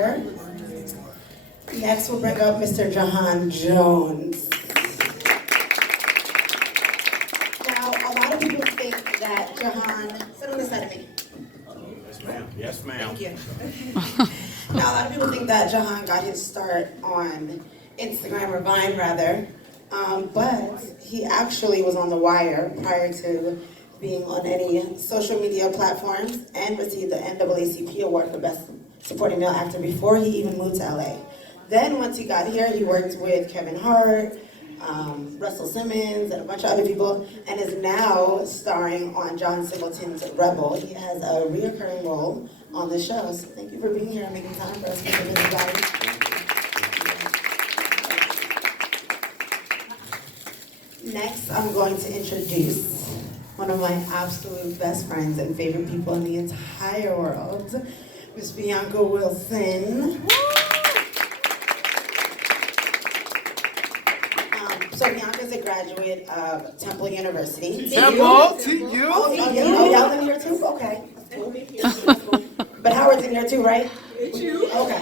here. Next, we'll bring up Mr. Jahan Jones. Now, a lot of people think that Jahan, sit on the side of me. Yes, ma'am. Yes, ma'am. Thank you. Now, a lot of people think that Jahan got his start on Instagram, or Vine rather, but he actually was on The Wire prior to being on any social media platforms, and received the NAACP award for Best Supporting Male Actor before he even moved to LA. Then once he got here, he worked with Kevin Hart, Russell Simmons, and a bunch of other people, and is now starring on John Singleton's Rebel. He has a reoccurring role on the show. So thank you for being here and making time for us, Mr. Busybody. Next, I'm going to introduce one of my absolute best friends and favorite people in the entire world, Miss Walker-Williamson. So Bianca's a graduate of Temple University. Temple, to you. Oh, y'all in here too? Okay. That's cool. But Howard's in here too, right? You. Okay.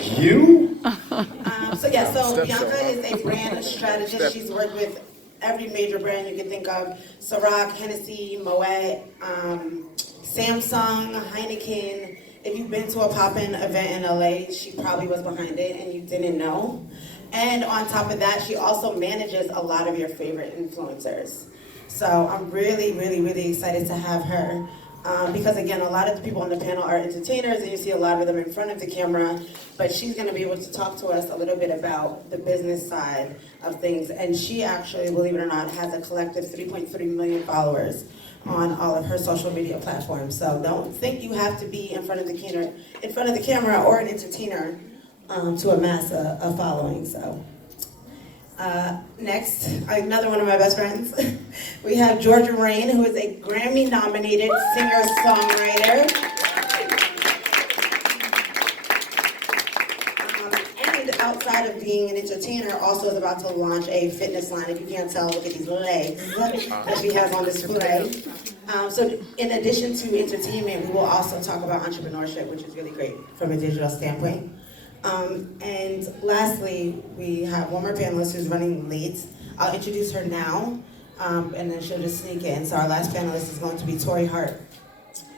You? So Bianca is a brand strategist. She's worked with every major brand you can think of: Ciroc, Hennessy, Moet, Samsung, Heineken. If you've been to a pop-in event in LA, she probably was behind it and you didn't know. And on top of that, she also manages a lot of your favorite influencers. So I'm really, really, really excited to have her. Because again, a lot of the people on the panel are entertainers and you see a lot of them in front of the camera, but she's gonna be able to talk to us a little bit about the business side of things. And she actually, believe it or not, has a collective 3.3 million followers on all of her social media platforms. So don't think you have to be in front of the camera or an entertainer to amass a following. So next, another one of my best friends, we have Georgia Rain, who is a Grammy-nominated singer-songwriter. And outside of being an entertainer, also is about to launch a fitness line. If you can't tell, look at these legs that she has on display. So in addition to entertainment, we will also talk about entrepreneurship, which is really great from a digital standpoint. And lastly, we have one more panelist who's running late. I'll introduce her now, and then she'll just sneak in. So our last panelist is going to be Tori Hart.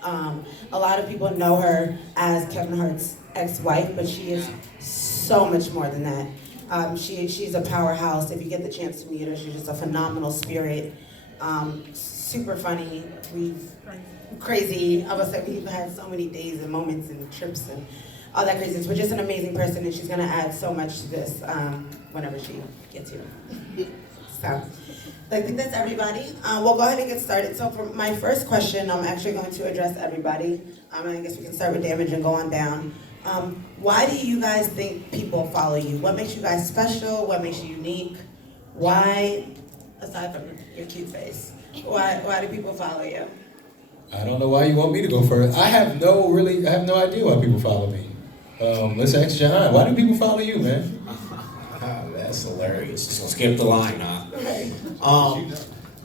A lot of people know her as Kevin Hart's ex-wife, but she is so much more than that. She's a powerhouse. If you get the chance to meet her, she's just a phenomenal spirit. Super funny. Crazy. I would say we've had so many days and moments and trips and all that craziness. But just an amazing person, and she's gonna add so much to this whenever she gets here. So, I think that's everybody. We'll go ahead and get started. So for my first question, I'm actually going to address everybody. I guess we can start with Damage and go on down. Why do you guys think people follow you? What makes you guys special? What makes you unique? Why, aside from your cute face, why do people follow you? I don't know why you want me to go first. I have no idea why people follow me. Let's ask Jahan. Why do people follow you, man? That's hilarious. Just gonna skip the line, huh?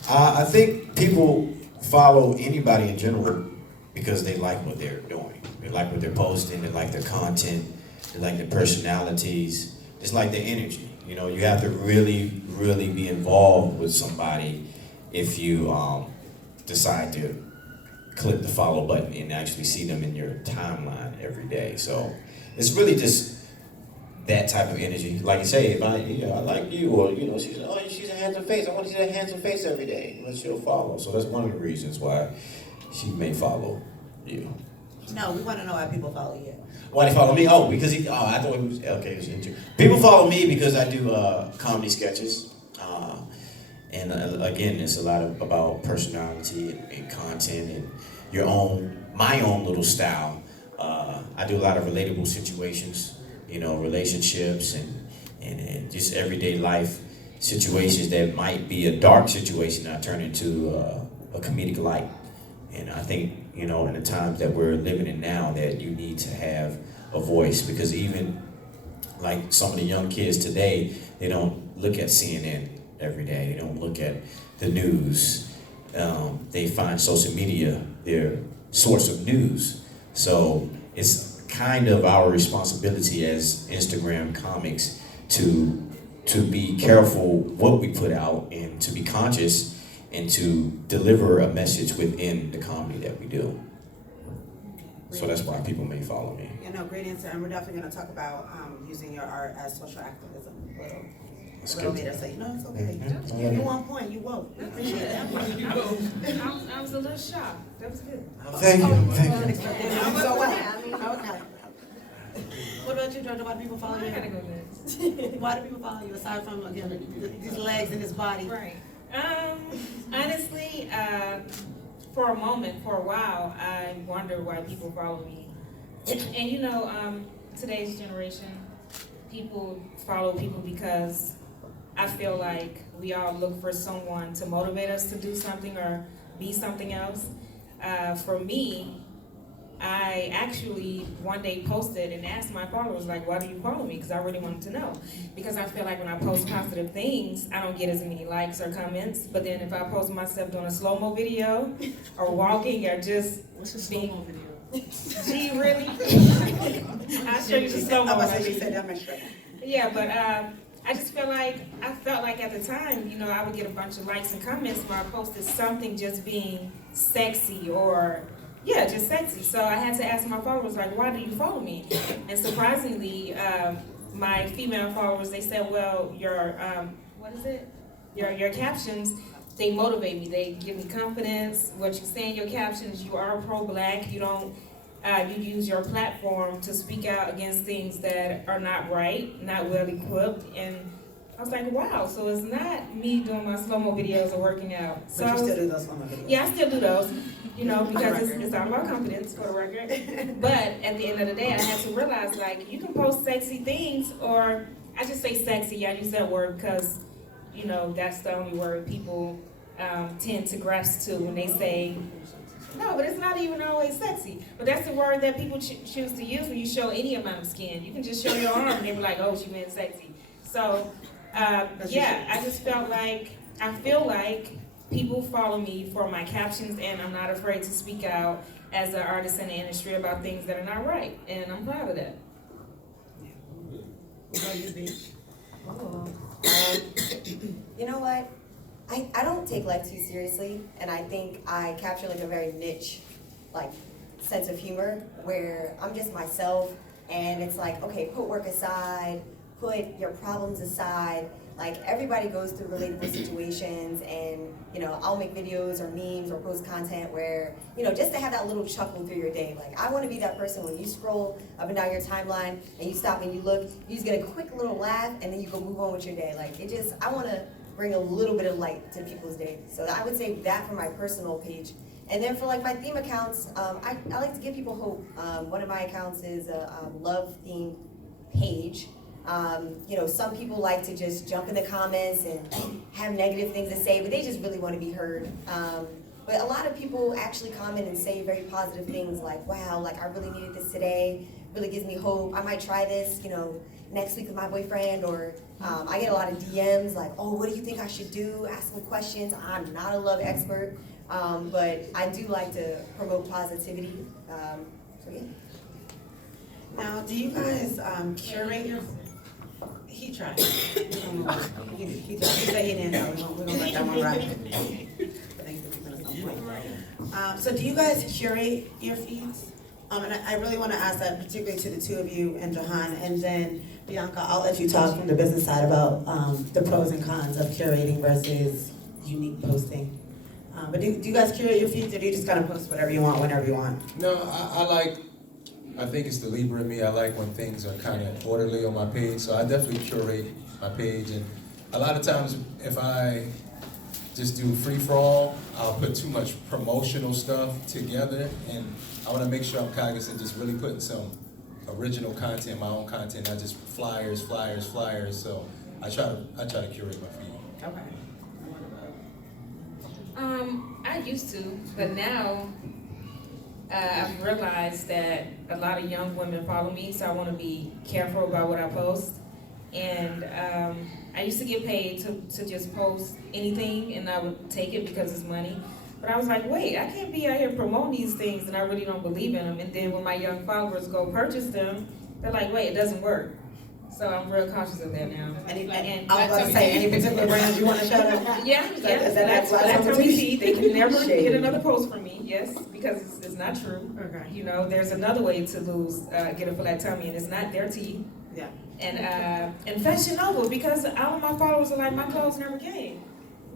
I think people follow anybody in general because they like what they're doing. They like what they're posting. They like their content. They like their personalities. It's like their energy. You know, you have to really, really be involved with somebody if you decide to click the follow button and actually see them in your timeline every day. So it's really just that type of energy. Like you say, if I like you, or she's a handsome face. I want to see that handsome face every day. Well, she'll follow. So that's one of the reasons why she may follow you. No, we want to know why people follow you. Why they follow me? Oh, because I thought he was okay. It was into people follow me because I do comedy sketches. And again, it's a lot about personality and content and my own little style. I do a lot of relatable situations, relationships and just everyday life situations that might be a dark situation. I turn into a comedic light. And I think, in the times that we're living in now, that you need to have a voice, because even like some of the young kids today, they don't look at CNN every day. They don't look at the news. They find social media their source of news. So it's kind of our responsibility as Instagram comics to be careful what we put out and to be conscious and to deliver a message within the comedy that we do. So that's why people may follow me. You know, great answer, and we're definitely gonna talk about using your art as social activism a little later. So you know, it's okay. You on point. You woke. We appreciate that. I was a little shocked. That was good. Thank you. So what? Okay. What about you, Georgia? Why do people follow you? I gotta go next. Why do people follow you aside from again these legs and this body? Right. Honestly, for a moment, for a while, I wonder why people follow me. And you know, today's generation, people follow people because I feel like we all look for someone to motivate us to do something or be something else. For me, I actually one day posted and asked my followers, like, why do you follow me? Because I really wanted to know. Because I feel like when I post positive things, I don't get as many likes or comments. But then if I post myself doing a slow-mo video or walking or just What's a slow-mo video? Gee, really? I'll show you the slow-mo. Yeah, but I just felt like at the time, you know, I would get a bunch of likes and comments when I posted something just being sexy or yeah, just sexy. So I had to ask my followers, like, why do you follow me? And surprisingly, my female followers, they said, well, your your captions, they motivate me. They give me confidence. What you say in your captions, you are pro-black. You don't, you use your platform to speak out against things that are not right, not well equipped. And I was like, wow, so it's not me doing my slow-mo videos or working out. So But you still do those slow-mo videos? Yeah, I still do those. You know, because it's all about confidence, for the record. But at the end of the day, I had to realize, like, you can post sexy things, or I just say sexy. I use that word because, you know, that's the only word people tend to grasp to when they say, no, but it's not even always sexy. But that's the word that people choose to use when you show any amount of skin. You can just show your arm and they be like, oh, she meant sexy. So, yeah, I just felt like, I feel like people follow me for my captions, and I'm not afraid to speak out as an artist in the industry about things that are not right, and I'm proud of that. You know what? I don't take life too seriously, and I think I capture like a very niche, like, sense of humor where I'm just myself, and it's like, okay, put work aside, put your problems aside. Like, everybody goes through relatable situations, and, you know, I'll make videos or memes or post content where, you know, just to have that little chuckle through your day. Like, I want to be that person when you scroll up and down your timeline and you stop and you look, you just get a quick little laugh and then you go move on with your day. Like, I want to bring a little bit of light to people's day. So I would say that for my personal page. And then for like my theme accounts, I like to give people hope. One of my accounts is a love theme page. You know, some people like to just jump in the comments and have negative things to say, but they just really want to be heard. But a lot of people actually comment and say very positive things like, wow, like I really needed this today, really gives me hope. I might try this, you know, next week with my boyfriend. Or I get a lot of DMs like, oh, what do you think I should do? Ask me questions. I'm not a love expert, but I do like to promote positivity. So yeah. Now, do you guys curate your? He tried. He tried. He said he didn't know. We're gonna let that one ride. So, do you guys curate your feeds? And I really want to ask that particularly to the two of you and Jahan, and then Bianca, I'll let you talk from the business side about the pros and cons of curating versus unique posting. But do you guys curate your feeds, or do you just kind of post whatever you want, whenever you want? No, I think it's the Libra in me. I like when things are kind of orderly on my page, so I definitely curate my page. And a lot of times, if I just do free-for-all, I'll put too much promotional stuff together, and I want to make sure I'm cognizant just really putting some original content, my own content, not just flyers. So I try to curate my feed. Okay. I used to, but now I've realized that a lot of young women follow me, so I want to be careful about what I post. And I used to get paid to just post anything, and I would take it because it's money. But I was like, wait, I can't be out here promoting these things and I really don't believe in them. And then when my young followers go purchase them, they're like, wait, it doesn't work. So I'm real cautious of that now. And I was about to say, any particular brands you want to shout out? Yeah, Is yeah. that That's what what we you see. They can never get another post from me. Yes, because it's not true. Okay. You know, there's another way to get a flat tummy, and it's not their tea. Yeah. And Fashion Nova, because all of my followers are like, my clothes never came.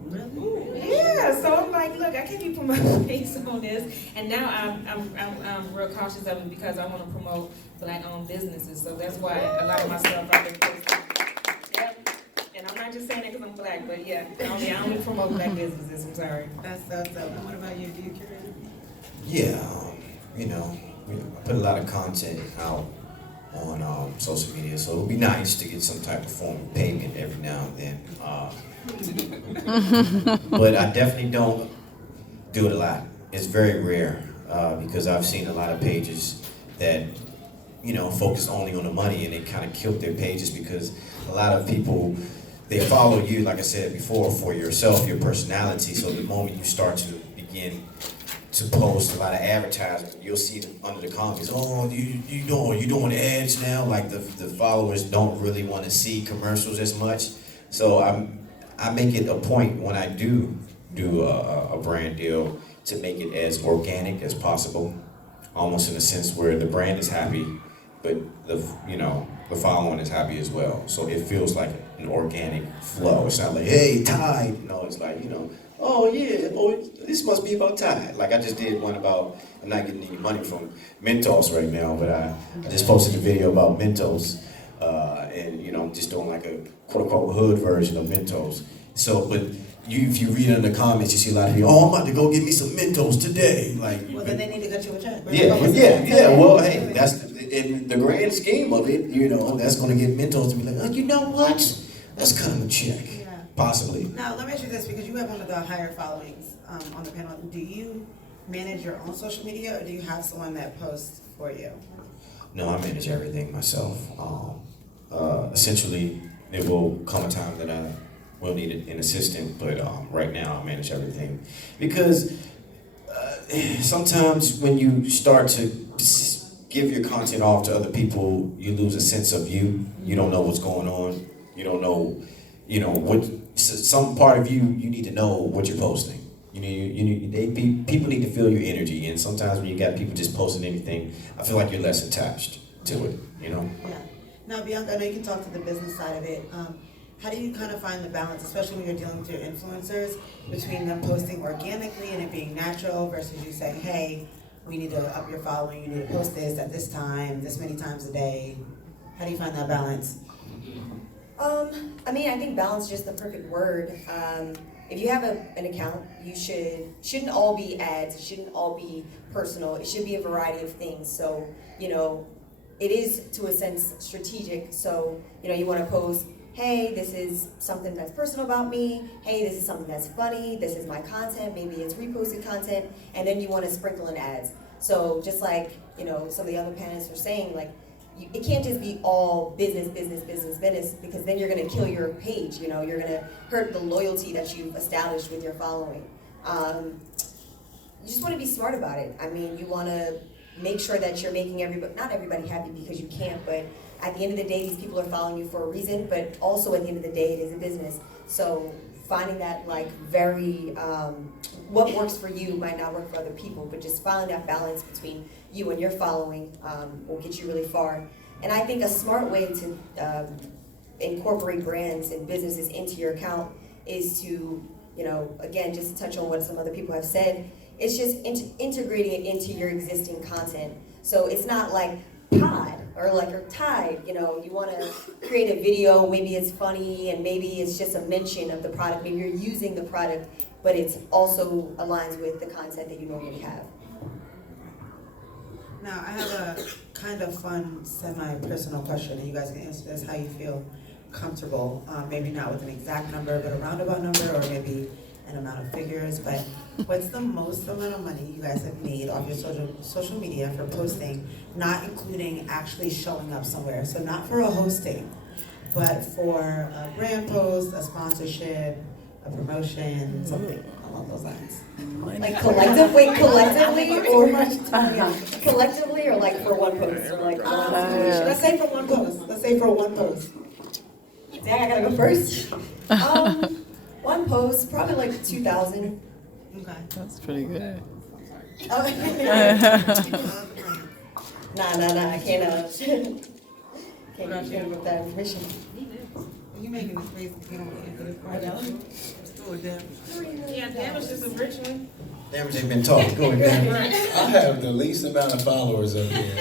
Really? Yeah, so I'm like, look, I can't be promoting based on this. And now I'm real cautious of it because I want to promote Black-owned businesses. So that's why a lot of my stuff I've been posting. Yep. And I'm not just saying it because I'm Black, but yeah, I only promote Black businesses. I'm sorry. That's so. And what about you? Do you curate? Yeah, you know, I put a lot of content out on social media, so it would be nice to get some type of form of payment every now and then. But I definitely don't do it a lot. It's very rare because I've seen a lot of pages that, you know, focus only on the money, and they kind of killed their pages because a lot of people, they follow you, like I said before, for yourself, your personality. So the moment you start to begin to post a lot of advertising, you'll see them under the comments, oh, you doing ads now? Like the followers don't really want to see commercials as much. So I make it a point when I do a brand deal to make it as organic as possible, almost in a sense where the brand is happy, but the following is happy as well. So it feels like an organic flow. It's not like, hey, Tide. No, it's like, you know, oh yeah, this must be about Tide. Like I just did one about, I'm not getting any money from Mentos right now, but I just posted a video about Mentos, and you know, I'm just doing like a quote unquote hood version of Mentos. So, but if you read in the comments, you see a lot of people, oh, I'm about to go get me some Mentos today. Like, Well, then they need to cut you a check. yeah. Well, hey, that's in the grand scheme of it. You know, that's going to get Mentos to be like, oh, you know what? Let's cut him a check. Yeah. Possibly. Now, let me ask you this, because you have one of the higher followings on the panel. Do you manage your own social media, or do you have someone that posts for you? No, I manage everything myself. Essentially, there will come a time that I will need an assistant, but right now I manage everything. Because sometimes when you start to give your content off to other people, you lose a sense of you. You don't know what's going on. You don't know, what some part of you need to know what you're posting. People need to feel your energy, and sometimes when you got people just posting anything, I feel like you're less attached to it, Yeah. Now, Bianca, I know you can talk to the business side of it. How do you kind of find the balance, especially when you're dealing with your influencers, between them posting organically and it being natural versus you saying, hey, we need to up your following, you need to post this at this time, this many times a day? How do you find that balance? I mean, I think balance is just the perfect word. If you have an account, you shouldn't all be ads, it shouldn't all be personal, it should be a variety of things. So, it is to a sense strategic. So, you want to post, hey, this is something that's personal about me, hey, this is something that's funny, this is my content, maybe it's reposted content, and then you want to sprinkle in ads. So just like, some of the other panelists were saying, like, it can't just be all business, because then you're going to kill your page, you're going to hurt the loyalty that you've established with your following. You just want to be smart about it. I mean, you want to make sure that you're making not everybody happy because you can't, but at the end of the day, these people are following you for a reason, but also at the end of the day, it is a business. So finding that what works for you might not work for other people, but just finding that balance between you and your following will get you really far. And I think a smart way to incorporate brands and businesses into your account is to, again, just to touch on what some other people have said, it's just integrating it into your existing content. So it's not like Pod or Tide, you want to create a video, maybe it's funny and maybe it's just a mention of the product, maybe you're using the product, but it's also aligns with the content that you normally have. Now, I have a kind of fun, semi-personal question, and you guys can answer this how you feel comfortable. Maybe not with an exact number, but a roundabout number, or maybe an amount of figures. But what's the most amount of money you guys have made off your social media for posting, not including actually showing up somewhere? So not for a hosting, but for a brand post, a sponsorship, a promotion, something along those lines. Like collectively, collectively, or like for one post, or like Let's say for one post. Dang, I gotta go first. One post, probably like 2,000. Okay. That's pretty good. Oh. Nah, I can't share with that information. You making this face, you don't want to this part out. Yeah, damage is a ritual. Damage ain't been talking. Go ahead, Dan. I have the least amount of followers up here.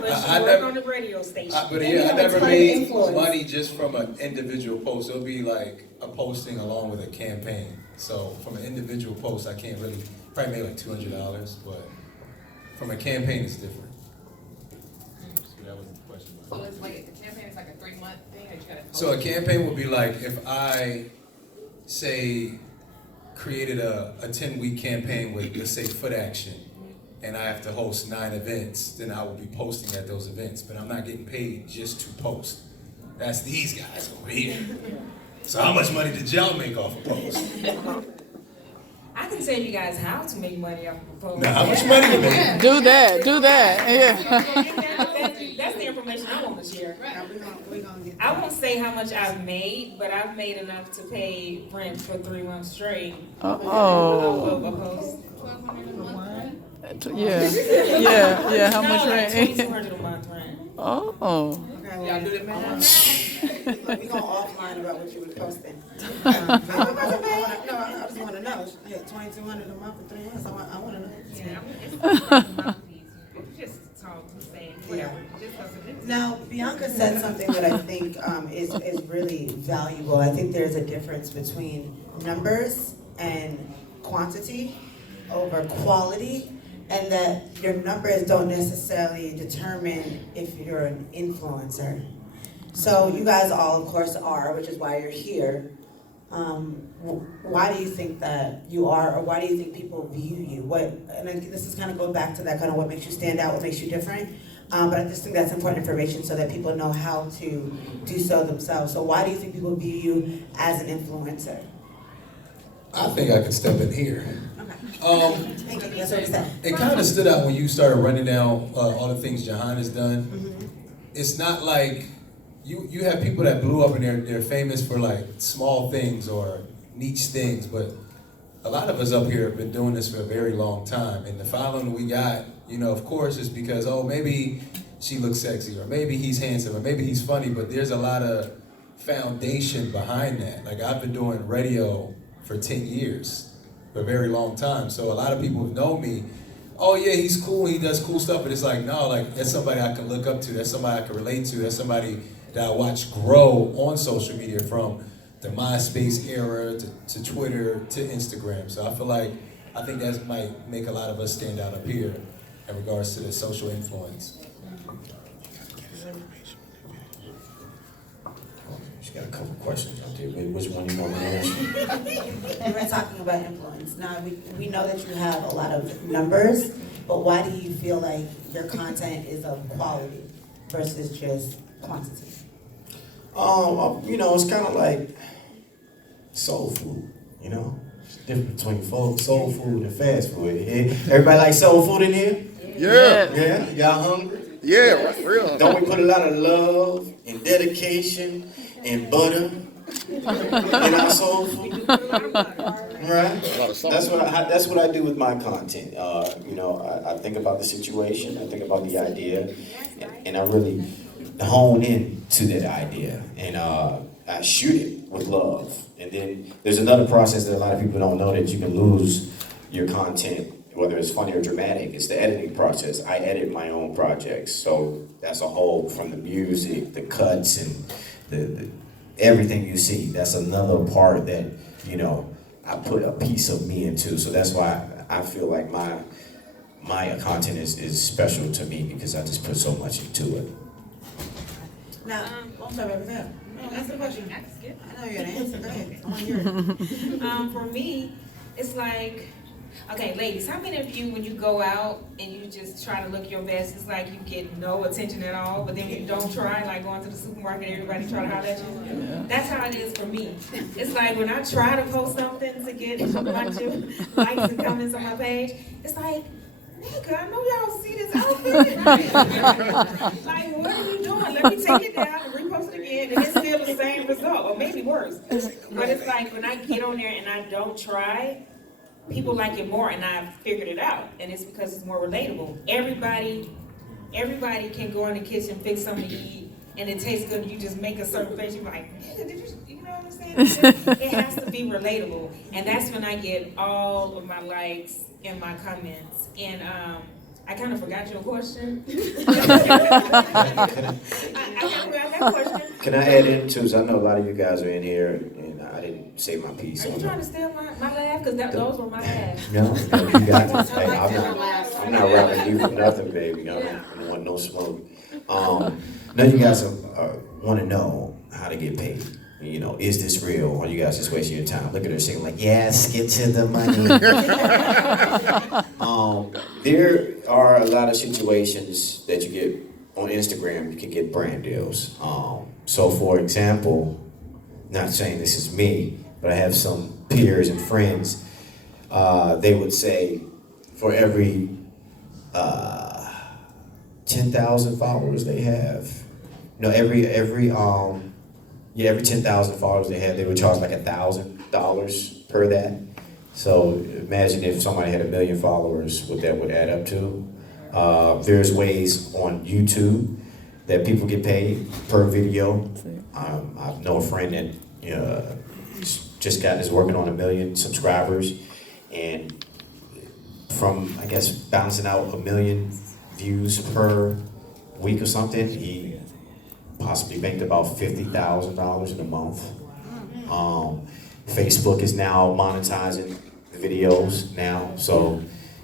But I you work never- on the radio station. I have a never ton of made influence. money just from an individual post. It'll be like a posting along with a campaign. So from an individual post, I can't really, probably make like $200, but from a campaign, it's different. So that was the question. So it's like a campaign, it's like a 3-month thing, or you gotta post? So a campaign would be like if I, say, created a 10-week campaign with, let's say, Foot Action, and I have to host 9 events, then I will be posting at those events. But I'm not getting paid just to post. That's these guys over here. So how much money did y'all make off a post? I can tell you guys how to make money off of a post. Now, how much money you make? Do that. Yeah. That's the information I want to share. We're gonna get. I won't say how much I've made, but I've made enough to pay rent for 3 months straight. Oh. Of a post. Yeah. How much rent? $2,200 a month rent. Oh. Okay, well, we gonna offline about what you were posting. I just wanna know. Yeah, $2,200 a month for 3 months. I wanna know. Yeah, it's mouthpiece. You just talk and say whatever. Just doesn't. Now, Bianca said something that I think is really valuable. I think there's a difference between numbers and quantity over quality, and that your numbers don't necessarily determine if you're an influencer. So you guys all, of course, are, which is why you're here. Why do you think that you are, or why do you think people view you? And this is kind of going back to that kind of what makes you stand out, what makes you different. But I just think that's important information so that people know how to do so themselves. So why do you think people view you as an influencer? I think I could step in here. Thank you. That's what I said. It kind of stood out when you started running down all the things Jahan has done. It's not like you have people that blew up and they're famous for like small things or niche things, but a lot of us up here have been doing this for a very long time, and the following we got, of course, is because, oh, maybe she looks sexy, or maybe he's handsome, or maybe he's funny, but there's a lot of foundation behind that. Like, I've been doing radio for 10 years, for a very long time, so a lot of people who know me, oh yeah, he's cool, he does cool stuff, but it's like, no, like, that's somebody I can look up to, that's somebody I can relate to, that's somebody that I watch grow on social media from the MySpace era to Twitter to Instagram. So I think that might make a lot of us stand out up here in regards to the social influence. She got a couple questions out there. Which one you want to ask? We were talking about influence. Now, we know that you have a lot of numbers, but why do you feel like your content is of quality versus just quantity? It's kind of like soul food, It's different between soul food and fast food. Everybody like soul food in here? Yeah? Y'all hungry? Yeah, real. Don't we put a lot of love and dedication and butter in our soul food? Right? That's what I do with my content. I think about the situation, I think about the idea, and I really hone in to that idea, and I shoot it with love. And then there's another process that a lot of people don't know, that you can lose your content, whether it's funny or dramatic. It's the editing process. I edit my own projects, so that's a whole, from the music, the cuts, and the everything you see. That's another part that I put a piece of me into. So that's why I feel like my content is special to me, because I just put so much into it. Now, I'm sorry, baby, go. Ask the question. I can skip. I know you're gonna answer. Go ahead. I want to hear it. For me, it's like Okay, ladies, how many of you, when you go out and you just try to look your best, it's like you get no attention at all, but then when you don't try, like going to the supermarket, everybody try to holler at you? That's how it is for me. It's like when I try to post something to get a bunch of likes and comments on my page, it's like, nigga, I know y'all see this outfit. Like, what are you doing? Let me take it down and repost it again, and it's still the same result, or maybe worse. But it's like when I get on there and I don't try, people like it more, and I've figured it out, and it's because it's more relatable. Everybody can go in the kitchen, fix something to eat, and it tastes good. You just make a certain face. You're like, did you know what I'm saying? It has to be relatable, and that's when I get all of my likes and my comments. And I kind of forgot your question. I kind of forgot that question. Can I add in too? 'Cause I know a lot of you guys are in here, and I didn't say my piece. Are you trying to steal my laugh? Because those were my laughs. No, you got it. Hey, I'm not rapping you for nothing, baby. I don't want no smoke. None of you guys want to know how to get paid. You know, is this real? Or you guys just wasting your time? Look at her saying like, yes, get to the money. There are a lot of situations that you get on Instagram. You can get brand deals. So for example, not saying this is me, but I have some peers and friends. They would say for every 10,000 followers they have, every 10,000 followers they had, they would charge like $1,000 per that. So imagine if somebody had 1 million followers, what that would add up to. There's ways on YouTube that people get paid per video. I know a friend that is working on 1 million subscribers, and from, I guess, bouncing out 1 million views per week or something, he possibly banked about $50,000 in a month. Facebook is now monetizing the videos now, so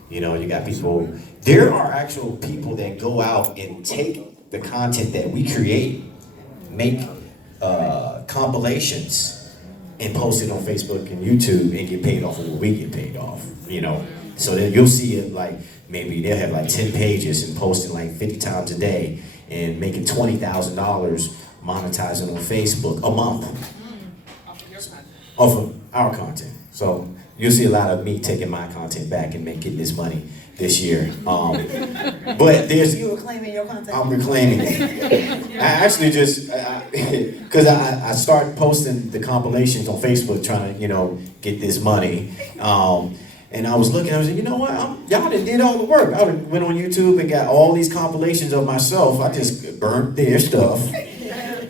you got people. There are actual people that go out and take the content that we create, make compilations, and post it on Facebook and YouTube and get paid off of what we get paid off. So then you'll see it like maybe they'll have like 10 pages and posting like 50 times a day and making $20,000 monetizing on Facebook a month off of our content. So you'll see a lot of me taking my content back and getting this money this year. But there's You reclaiming your content? I'm reclaiming it. I actually just because I started posting the compilations on Facebook trying to get this money. And I was looking, I was like, you know what? Y'all done did all the work. I went on YouTube and got all these compilations of myself. I just burnt their stuff,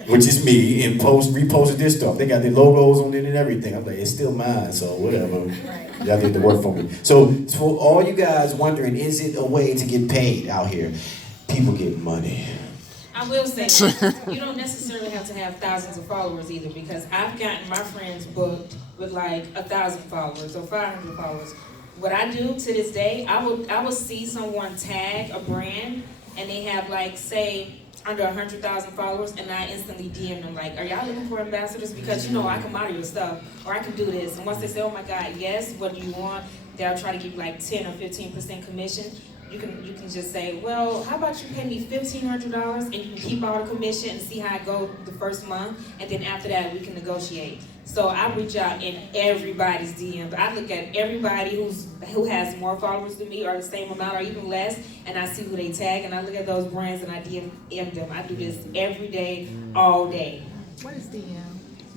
which is me, and reposted their stuff. They got their logos on it and everything. I'm like, it's still mine, so whatever. Y'all did the work for me. So for all you guys wondering, is it a way to get paid out here? People get money. I will say, you don't necessarily have to have thousands of followers either, because I've gotten my friends booked with like 1,000 followers or 500 followers. What I do to this day, I will see someone tag a brand and they have like, say, under 100,000 followers, and I instantly DM them like, are y'all looking for ambassadors? Because I can model your stuff, or I can do this. And once they say, oh my God, yes, what do you want? They'll try to give you like 10 or 15% commission. You can just say, well, how about you pay me $1,500 and you can keep all the commission and see how it goes the first month, and then after that we can negotiate. So I reach out in everybody's DMs. I look at everybody who has more followers than me or the same amount or even less, and I see who they tag, and I look at those brands and I DM them. I do this every day, all day. What is DM?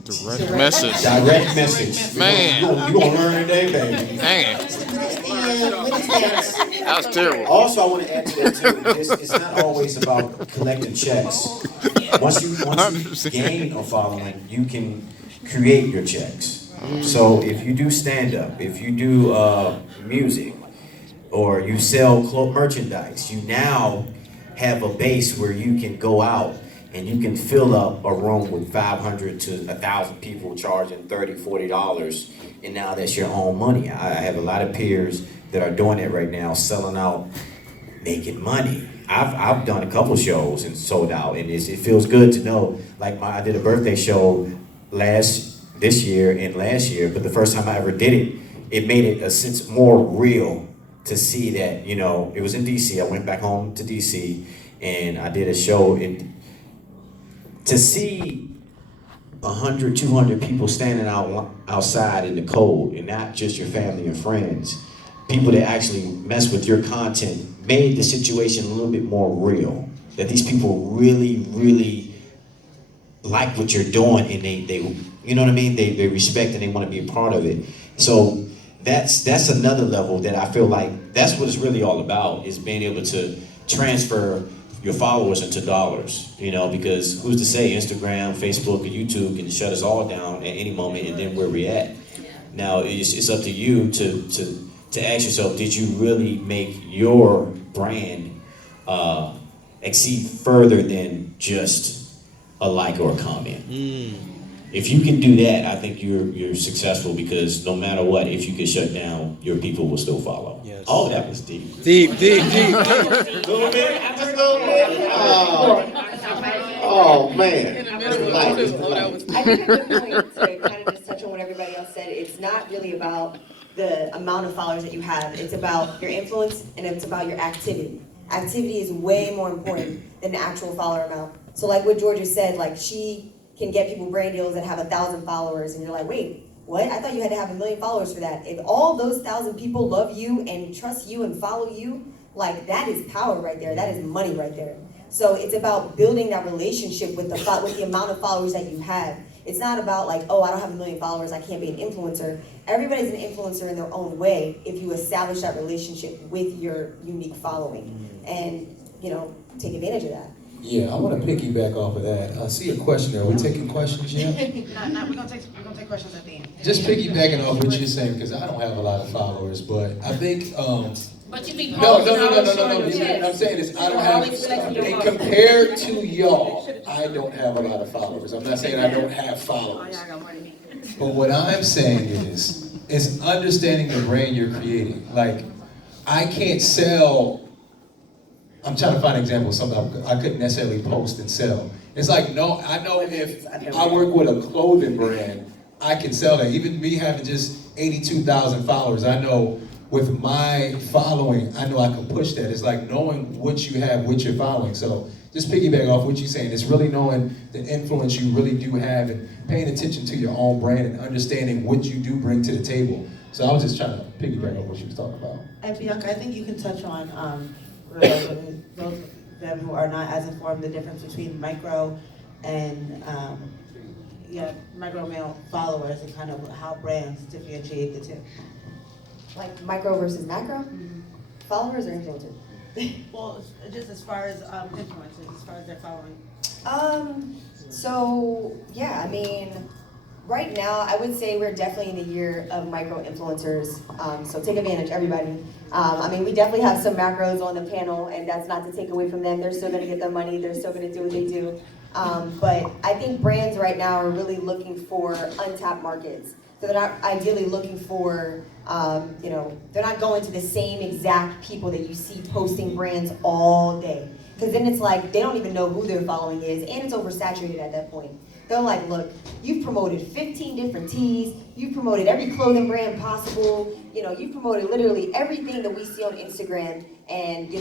Direct message. Direct message. Man. You gonna learn today, baby. Dang. That was terrible. Also, I want to add to that too. It's not always about collecting checks. Once you gain a following, you can create your checks. So if you do stand up, if you do music, or you sell merchandise, you now have a base where you can go out and you can fill up a room with 500 to 1,000 people charging $30, $40, and now that's your own money. I have a lot of peers that are doing it right now, selling out, making money. I've done a couple shows and sold out, and it feels good to know. Like I did a birthday show this year and last year, but the first time I ever did it, it made it a sense more real to see that, you know, it was in DC. I went back home to DC and I did a show. And to see 100, 200 people standing outside in the cold, and not just your family and friends, people that actually mess with your content, made the situation a little bit more real. That these people really, really like what you're doing, and they you know what I mean? They respect and they want to be a part of it. So that's another level that I feel like that's what it's really all about, is being able to transfer your followers into dollars, you know, because who's to say Instagram, Facebook, and YouTube can shut us all down at any moment, and then where we're at. Now it's up to you to ask yourself, did you really make your brand exceed further than just a like or a comment? If you can do that, I think you're successful, because no matter what, if you get shut down, your people will still follow. Yes. Oh, that was deep. Deep. Little bit, just a little bit. Oh man. I think a good point to kind of just touch on what everybody else said. It's not really about the amount of followers that you have. It's about your influence and it's about your activity. Activity is way more important than the actual follower amount. So like what Georgia said, like she can get people brand deals that have 1,000 followers, and you're like, wait, what? I thought you had to have 1 million followers for that. If all those 1,000 people love you and trust you and follow you, like that is power right there. That is money right there. So it's about building that relationship with the amount of followers that you have. It's not about like, oh, I don't have 1 million followers, I can't be an influencer. Everybody's an influencer in their own way if you establish that relationship with your unique following, and you know, take advantage of that. Yeah, I want to piggyback off of that. I see a question there. Are we taking questions yet? No, we're gonna take questions at the end. Just piggybacking off what you're saying, because I don't have a lot of followers, but I think But you be no. posting all What your I'm saying is I don't have, and compared to y'all, I don't have a lot of followers. I'm not saying I don't have followers. But what I'm saying is understanding the brand you're creating. Like, I can't sell, I'm trying to find an example of something I couldn't necessarily post and sell. It's like, no, I know if I work with a clothing brand, I can sell that. Even me having just 82,000 followers, I know with my following, I know I can push that. It's like knowing what you have, what you're following. So just piggyback off what you're saying, it's really knowing the influence you really do have and paying attention to your own brand and understanding what you do bring to the table. So I was just trying to piggyback off what she was talking about. And Bianca, I think you can touch on, for those of them who are not as informed, the difference between micro and micro male followers, and kind of how brands differentiate the two. Like micro versus macro? Followers or influencers? Well, just as far as influencers, as far as their following. So yeah, I mean, right now I would say we're definitely in the year of micro influencers. So take advantage, everybody. I mean, we definitely have some macros on the panel, and that's not to take away from them. They're still gonna get their money. They're still gonna do what they do. But I think brands right now are really looking for untapped markets. So they're not ideally looking for, they're not going to the same exact people that you see posting brands all day. Because then it's like, they don't even know who their following is, and it's oversaturated at that point. They're like, look, you've promoted 15 different teas, you've promoted every clothing brand possible, you've promoted literally everything that we see on Instagram, and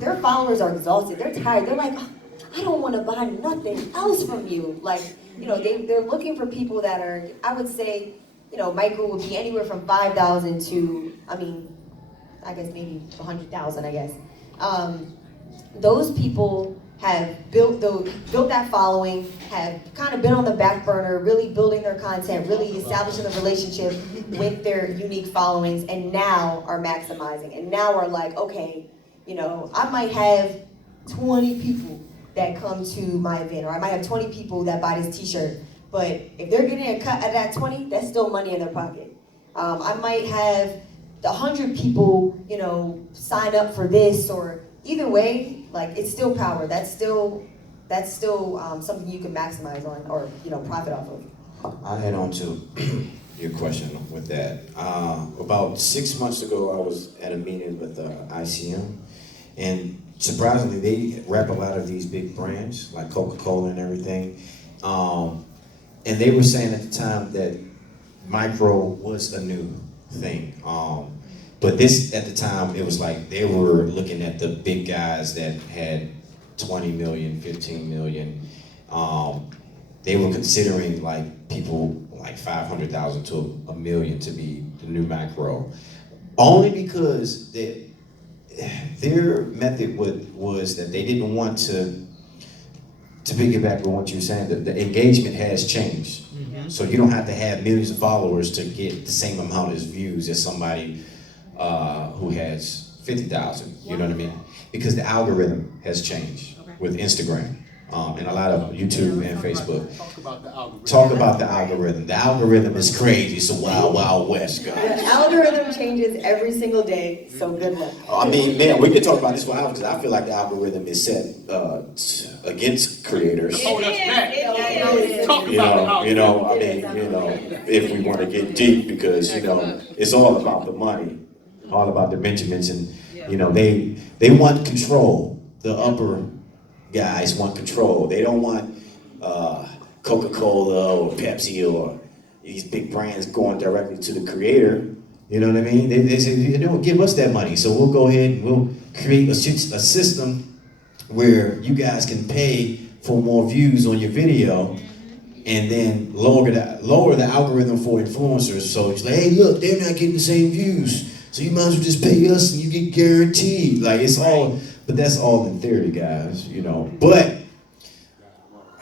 their followers are exhausted, they're tired, they're like, oh, I don't want to buy nothing else from you. Like, they're looking for people that are, I would say, micro would be anywhere from 5,000 to, I guess maybe 100,000, I guess. Those people have built that following, have kind of been on the back burner, really building their content, really establishing the relationship with their unique followings, and now are maximizing, and now are like, okay, I might have 20 people that come to my event, or I might have 20 people that buy this t-shirt, but if they're getting a cut out of that 20, that's still money in their pocket. I might have 100 people, sign up for this, or either way, like, it's still power. That's still something you can maximize on, or profit off of. I'll head on to your question with that. About 6 months ago, I was at a meeting with ICM, and surprisingly, they rep a lot of these big brands like Coca-Cola and everything. And they were saying at the time that micro was a new thing. But this, at the time, it was like they were looking at the big guys that had 20 million, 15 million. They were considering like people like 500,000 to a million to be the new macro. Only because their method was that they didn't want to piggyback on what you're saying, that the engagement has changed. Mm-hmm. So you don't have to have millions of followers to get the same amount of views as somebody who has 50,000, you know what I mean? Because the algorithm has changed with Instagram and a lot of YouTube and Facebook. Talk about the algorithm. The algorithm is crazy. It's a wild, wild west, guys. The algorithm changes every single day, so good luck. I mean, man, we can talk about this for hours because I feel like the algorithm is set against creators. Oh, that's bad. Talk You know, I mean, if we want to get deep, because, it's all about the money, all about the Benjamins, and, they want control. The upper guys want control. They don't want Coca-Cola or Pepsi or these big brands going directly to the creator. You know what I mean? They say, give us that money. So we'll go ahead and we'll create a system where you guys can pay for more views on your video, and then lower the algorithm for influencers. So it's like, hey, look, they're not getting the same views, so you might as well just pay us and you get guaranteed. Like, it's all, but that's all in theory, guys, But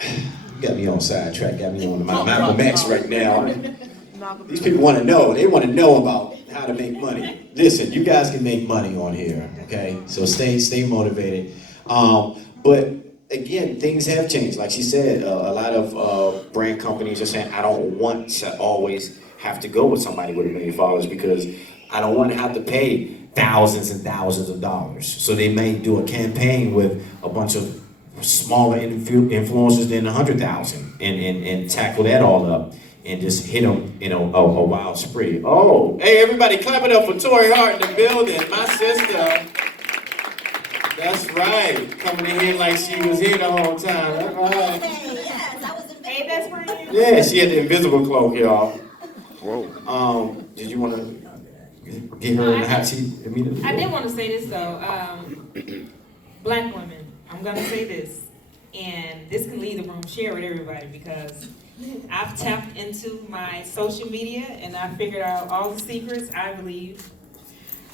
you got me on sidetrack, got me on my Malcolm X right now. These people want to know. They want to know about how to make money. Listen, you guys can make money on here, okay? So stay motivated. But again, things have changed. Like she said, a lot of brand companies are saying, I don't want to always have to go with somebody with 1 million followers because I don't want to have to pay thousands and thousands of dollars. So they may do a campaign with a bunch of smaller influencers than 100,000 and tackle that all up and just hit them, a wild spree. Oh, hey, everybody clap it up for Tori Hart in the building, my sister. That's right, coming in here like she was here the whole time. That's right. Hey, that's right. Yeah, she had the invisible cloak, y'all. Whoa. Did you want to get her in the hot seat immediately? I did want to say this though. Black women, I'm gonna say this, and this can leave the room, share with everybody, because I've tapped into my social media and I figured out all the secrets, I believe.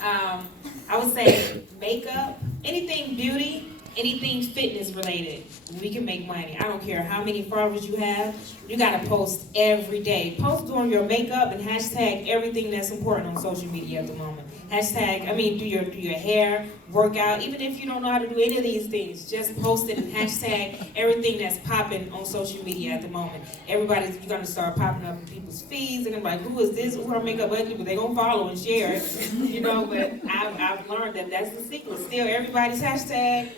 I would say makeup, anything beauty, anything fitness related, we can make money. I don't care how many followers you have, you gotta post every day. Post doing your makeup and hashtag everything that's important on social media at the moment. Do your hair, workout, even if you don't know how to do any of these things, just post it and hashtag everything that's popping on social media at the moment. You're gonna start popping up in people's feeds, they're gonna be like, who is this, who her makeup ugly, but they're gonna follow and share it, but I've learned that that's the secret. Steal everybody's hashtag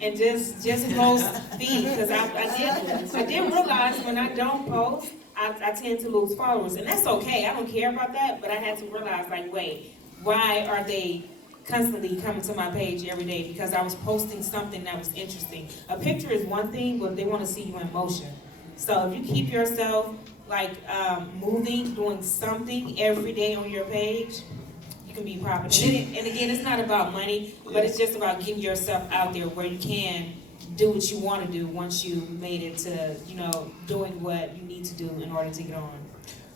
and just post feeds, because I did realize when I don't post, I tend to lose followers, and that's okay, I don't care about that, but I had to realize, like, wait, why are they constantly coming to my page every day? Because I was posting something that was interesting. A picture is one thing, but they want to see you in motion. So if you keep yourself moving, doing something every day on your page, you can be popular. And again, it's not about money, but it's just about getting yourself out there where you can do what you want to do once you made it to, doing what you need to do in order to get on.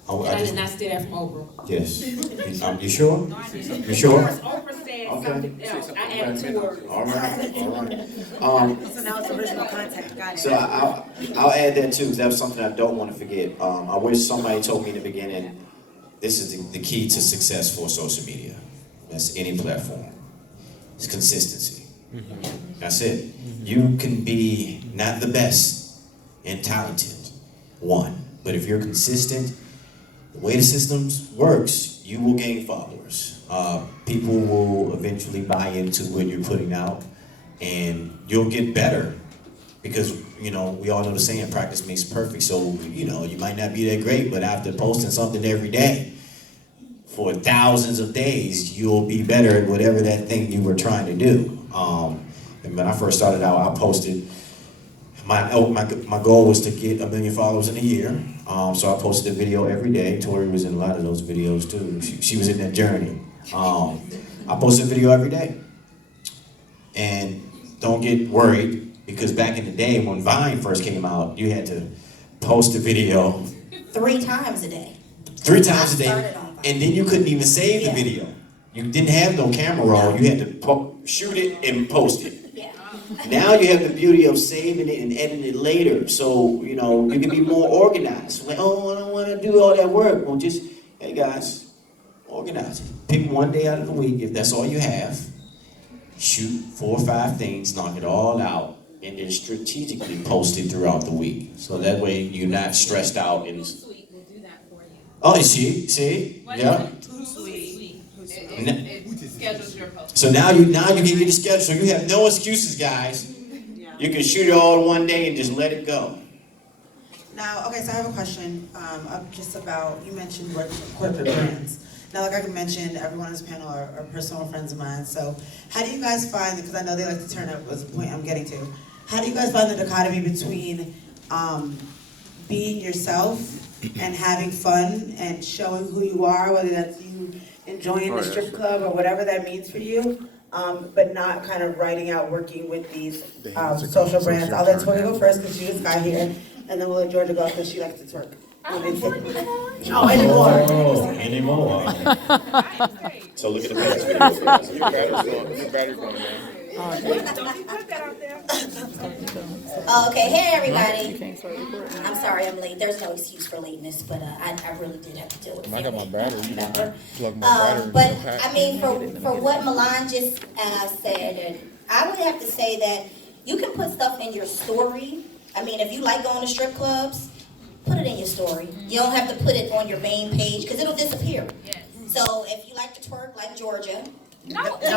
I did not steal that from Oprah. Yes. You sure? You sure? Oprah said something else. I added 2 words. All right. So now it's original content, got it. So I'll add that too, because that was something I don't want to forget. I wish somebody told me in the beginning, this is the key to success for social media. That's any platform. It's consistency. That's it. You can be not the best and talented, but if you're consistent, the way the system works, you will gain followers. People will eventually buy into what you're putting out, and you'll get better. Because, we all know the saying, practice makes perfect. So, you might not be that great, but after posting something every day for thousands of days, you'll be better at whatever that thing you were trying to do. And when I first started out, I posted my goal was to get 1 million followers in a year. So I posted a video every day. Tori was in a lot of those videos too. She was in that journey. I posted a video every day. And don't get worried, because back in the day when Vine first came out, you had to post a video 3 times a day. 3 times a day, started on Vine. and then you couldn't even save the video. You didn't have no camera roll. You had to shoot it and post it. Yeah. Now you have the beauty of saving it and editing it later, so you know you can be more organized. Like, oh, I don't want to do all that work. Well, just hey guys, organize it. Pick one day out of the week if that's all you have. Shoot 4 or 5 things, knock it all out, and then strategically post it throughout the week. So that way you're not stressed out. And Hootsuite will do that for you. oh, see, yeah. It schedules your post. So now you can get it scheduled. So you have no excuses, guys. You can shoot it all in one day and just let it go. Now, okay, so I have a question just about, you mentioned working with corporate brands. Now, like I mentioned, everyone on this panel are personal friends of mine. So how do you guys find, because I know they like to turn up, was the point I'm getting to. How do you guys find the dichotomy between being yourself and having fun and showing who you are, whether that's you enjoying the strip club or whatever that means for you, but not kind of writing out working with these social brands? I'll let Tori go first because she just got here, and then we'll let Georgia go because she likes to twerk. Oh, Anymore. So look at the past video. Your battery's going down. Don't you put that out there. Okay, hey everybody. I'm sorry I'm late. There's no excuse for lateness, but I really did have to deal with it. I got my battery. You can plug my battery. But I mean, for what Milan just said, and I would have to say that you can put stuff in your story. I mean, if you like going to strip clubs, put it in your story. You don't have to put it on your main page because it'll disappear. Yes. So if you like to twerk like Georgia, No. put that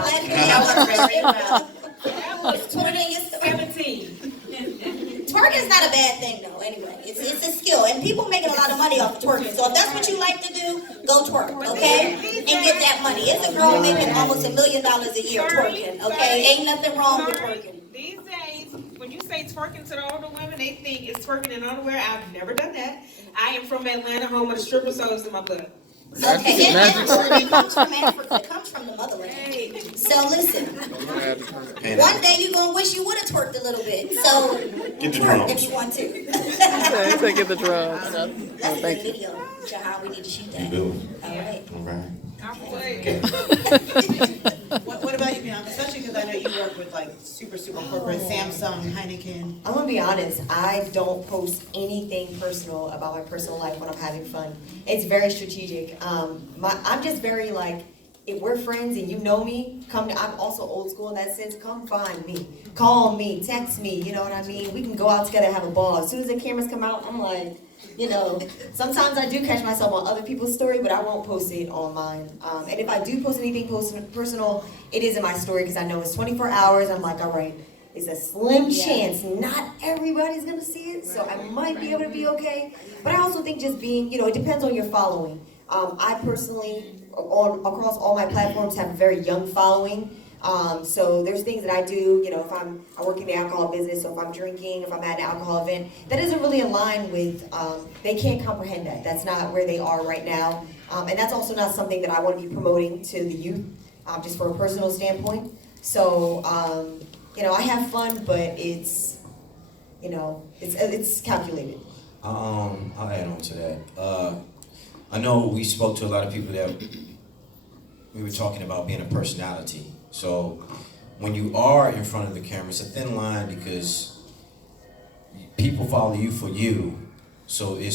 put it in your story. 17. Twerking is not a bad thing though, anyway. It's a skill, and people making a lot of money off of twerking. So if that's what you like to do, go twerk, okay? And get that money. It's a girl making almost $1 million a year twerking, okay? Ain't nothing wrong with twerking. These days, when you say twerking to the older women, they think it's twerking in underwear. I've never done that. I am from Atlanta, home of the stripper, so it's in my blood. Okay, it comes from Africa. It comes from the motherland. So listen, one day you're gonna wish you would have twerked a little bit. So Get the drums. if you want to. Get the drums. That's a good video, Jahan. We need to shoot that. You do. All right. All right. What about you, Bianca? Especially because I know you work with like super corporate, Samsung, Heineken. I'm gonna be honest, I don't post anything personal about my personal life when I'm having fun. It's very strategic. I'm just very like, if we're friends and you know me, I'm also old school in that sense, come find me. Call me, text me, you know what I mean? We can go out together and have a ball. As soon as the cameras come out, I'm like, you know, sometimes I do catch myself on other people's story, but I won't post it on mine. And if I do post anything personal, it is in my story because I know it's 24 hours. I'm like, all right, it's a slim chance. Not everybody's going to see it, so I might be able to be okay. But I also think just being, you know, it depends on your following. I personally, across all my platforms, have a very young following. So there's things that I do, you know, if I work in the alcohol business, so if I'm drinking, if I'm at an alcohol event, that doesn't really align with, they can't comprehend that. That's not where they are right now. And that's also not something that I want to be promoting to the youth, just for a personal standpoint. So, you know, I have fun, but it's, you know, it's calculated. I'll add on to that. I know we spoke to a lot of people that we were talking about being a personality. So when you are in front of the camera, it's a thin line because people follow you for you. So it's